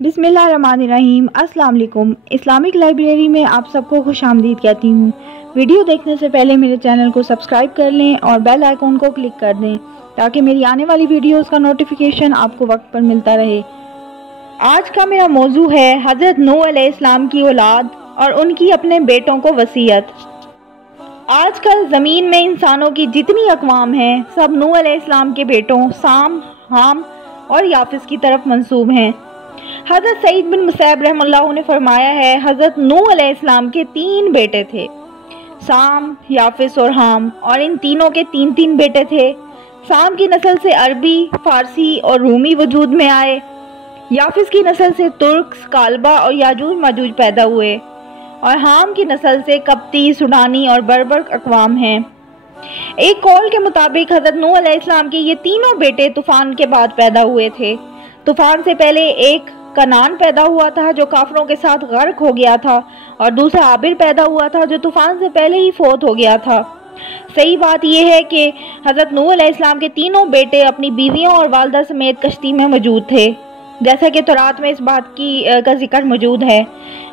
بسم اللہ الرحمن الرحیم۔ السلام علیکم۔ اسلامک لائبریری میں آپ سب کو خوش آمدید کہتی ہوں۔ ویڈیو دیکھنے سے پہلے میرے چینل کو سبسکرائب کر لیں اور بیل آئیکن کو کلک کر دیں تاکہ میری آنے والی ویڈیوز کا نوٹیفیکیشن آپ کو وقت پر ملتا رہے۔ آج کا میرا موضوع ہے حضرت نوح علیہ السلام کی اولاد اور ان کی اپنے بیٹوں کو وصیت۔ آج کل زمین میں انسانوں کی جتنی اقوام ہیں سب نوح علیہ السلام کے بیٹوں سام، حام اور یافس کی طرف منسوب ہیں۔ حضرت سعید بن مسیب رحم اللہ نے فرمایا ہے حضرت نوح علیہ السلام کے 3 بیٹے تھے، سام، یافس اور حام، اور ان تینوں کے 3 بیٹے تھے۔ سام کی نسل سے عربی، فارسی اور رومی وجود میں آئے۔ یافس کی نسل سے ترک، کالبا اور یاجوج ماجوج پیدا ہوئے، اور حام کی نسل سے قبطی، سوڈانی اور بربر اقوام ہیں۔ ایک قول کے مطابق حضرت نوح علیہ السلام کے یہ تینوں بیٹے طوفان کے بعد پیدا ہوئے تھے۔ طوفان سے پہلے ایک کنعان پیدا ہوا تھا جو کافروں کے ساتھ غرق ہو گیا تھا، اور دوسرا عابر پیدا ہوا تھا جو طوفان سے پہلے ہی فوت ہو گیا تھا۔ صحیح بات یہ ہے کہ حضرت نوح علیہ السلام کے تینوں بیٹے اپنی بیویوں اور والدہ سمیت کشتی میں موجود تھے، جیسا کہ تورات میں اس بات کا ذکر موجود ہے۔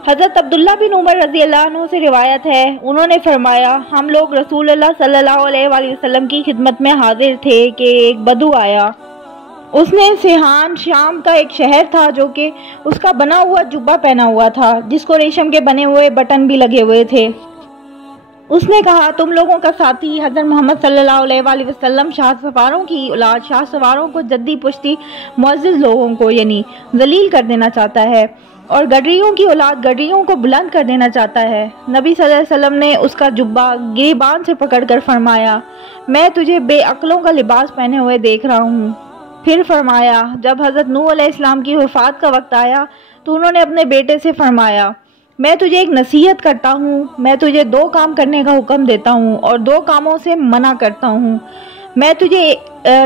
حضرت عبداللہ بن عمر رضی اللہ عنہ سے روایت ہے، انہوں نے فرمایا ہم لوگ رسول اللہ صلی اللہ علیہ وآلہ وسلم کی خدمت میں حاضر تھے کہ ایک بدو آیا۔ اس نے سیحان، شام کا ایک شہر تھا جو کہ اس کا بنا ہوا جبہ پہنا ہوا تھا جس کو ریشم کے بنے ہوئے بٹن بھی لگے ہوئے تھے۔ اس نے کہا تم لوگوں کا ساتھی حضرت محمد صلی اللہ علیہ وآلہ وسلم شاہ سواروں کی اولاد، شاہ سواروں کو جدی پشتی معزز لوگوں کو یعنی ذلیل کر دینا چاہتا ہے، اور گڈریوں کی اولاد گڈریوں کو بلند کر دینا چاہتا ہے۔ نبی صلی اللہ علیہ وسلم نے اس کا جبہ گریبان سے پکڑ کر فرمایا میں تجھے بے عقلوں کا لباس پہنے ہوئے دیکھ رہا ہوں۔ پھر فرمایا جب حضرت نوح علیہ السلام کی وفات کا وقت آیا تو انہوں نے اپنے بیٹے سے فرمایا میں تجھے ایک نصیحت کرتا ہوں، میں تجھے 2 کام کرنے کا حکم دیتا ہوں اور 2 کاموں سے منع کرتا ہوں۔ میں تجھے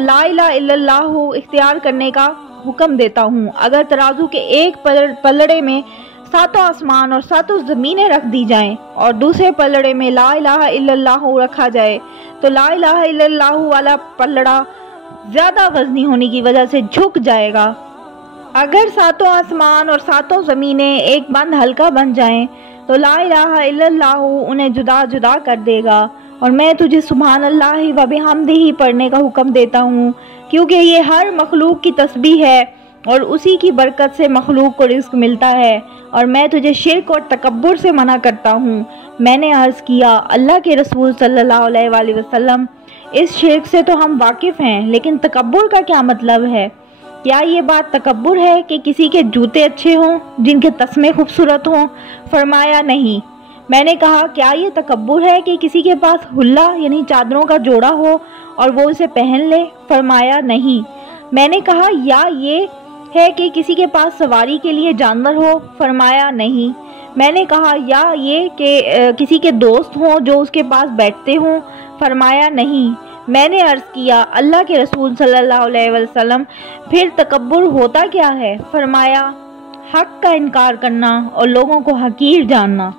لا الہ الا اللہ اختیار کرنے کا حکم دیتا ہوں۔ اگر ترازو کے ایک پلڑے میں 7 آسمان اور 7 زمینیں رکھ دی جائیں اور دوسرے پلڑے میں لا الہ الا اللہ رکھا جائے تو لا الہ الا اللہ والا پلڑا زیادہ وزنی ہونے کی وجہ سے جھک جائے گا۔ اگر 7 آسمان اور 7 زمینیں ایک بند ہلکا بن جائیں تو لا الہ الا اللہ انہیں جدا جدا کر دے گا۔ اور میں تجھے سبحان اللہ و بحمدہ پڑھنے کا حکم دیتا ہوں کیونکہ یہ ہر مخلوق کی تسبیح ہے اور اسی کی برکت سے مخلوق کو رزق ملتا ہے۔ اور میں تجھے شرک اور تکبر سے منع کرتا ہوں۔ میں نے عرض کیا اللہ کے رسول صلی اللہ علیہ وآلہ وسلم اس شرک سے تو ہم واقف ہیں لیکن تکبر کا کیا مطلب ہے؟ کیا یہ بات تکبر ہے کہ کسی کے جوتے اچھے ہوں، جن کے تسمے خوبصورت ہوں؟ فرمایا نہیں۔ میں نے کہا کیا یہ تکبر ہے کہ کسی کے پاس حلہ یعنی چادروں کا جوڑا ہو اور وہ اسے پہن لے؟ فرمایا نہیں۔ میں نے کہا یا یہ ہے کہ کسی کے پاس سواری کے لیے جانور ہو؟ فرمایا نہیں۔ میں نے کہا یا یہ کہ کسی کے دوست ہوں جو اس کے پاس بیٹھتے ہوں؟ فرمایا نہیں۔ میں نے عرض کیا اللہ کے رسول صلی اللہ علیہ وسلم پھر تکبر ہوتا کیا ہے؟ فرمایا حق کا انکار کرنا اور لوگوں کو حقیر جاننا۔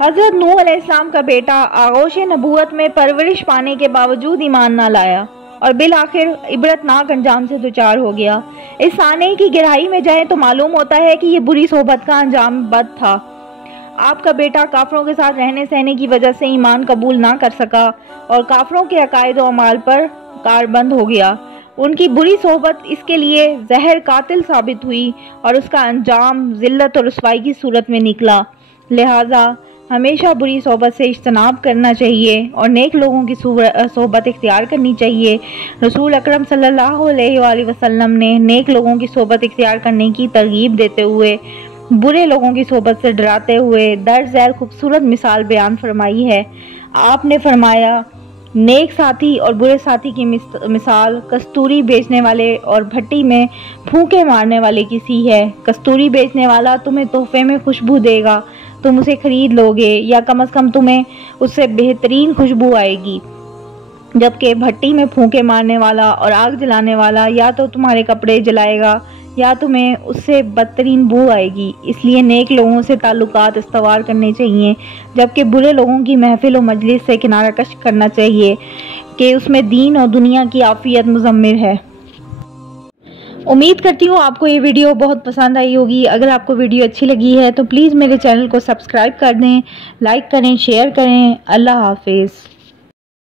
حضرت نوح علیہ السلام کا بیٹا آغوش نبوت میں پرورش پانے کے باوجود ایمان نہ لایا اور بالآخر عبرتناک انجام سے دوچار ہو گیا۔ اس سانحے کی گہرائی میں جائیں تو معلوم ہوتا ہے کہ یہ بری صحبت کا انجام بد تھا۔ آپ کا بیٹا کافروں کے ساتھ رہنے سہنے کی وجہ سے ایمان قبول نہ کر سکا اور کافروں کے عقائد و اعمال پر کاربند ہو گیا۔ ان کی بری صحبت اس کے لیے زہر قاتل ثابت ہوئی اور اس کا انجام ذلت اور رسوائی کی صورت میں نکلا۔ لہٰذا ہمیشہ بری صحبت سے اجتناب کرنا چاہیے اور نیک لوگوں کی صحبت اختیار کرنی چاہیے۔ رسول اکرم صلی اللہ علیہ وآلہ وسلم نے نیک لوگوں کی صحبت اختیار کرنے کی ترغیب دیتے ہوئے برے لوگوں کی صحبت سے ڈراتے ہوئے درج ذیل خوبصورت مثال بیان فرمائی ہے۔ آپ نے فرمایا نیک ساتھی اور برے ساتھی کی مثال کستوری بیچنے والے اور بھٹی میں پھونکے مارنے والے کی سی ہے۔ کستوری بیچنے والا تمہیں تحفے میں خوشبو دے گا، تم اسے خرید لو گے یا کم از کم تمہیں اس سے بہترین خوشبو آئے گی، جبکہ بھٹی میں پھونکے مارنے والا اور آگ جلانے والا یا تو تمہارے کپڑے جلائے گا یا تمہیں اس سے بدترین بو آئے گی۔ اس لیے نیک لوگوں سے تعلقات استوار کرنے چاہیے جبکہ برے لوگوں کی محفل و مجلس سے کنارہ کش کرنا چاہیے کہ اس میں دین اور دنیا کی عافیت مضمر ہے۔ امید کرتی ہوں آپ کو یہ ویڈیو بہت پسند آئی ہوگی۔ اگر آپ کو ویڈیو اچھی لگی ہے تو پلیز میرے چینل کو سبسکرائب کر دیں، لائک کریں، شیئر کریں۔ اللہ حافظ۔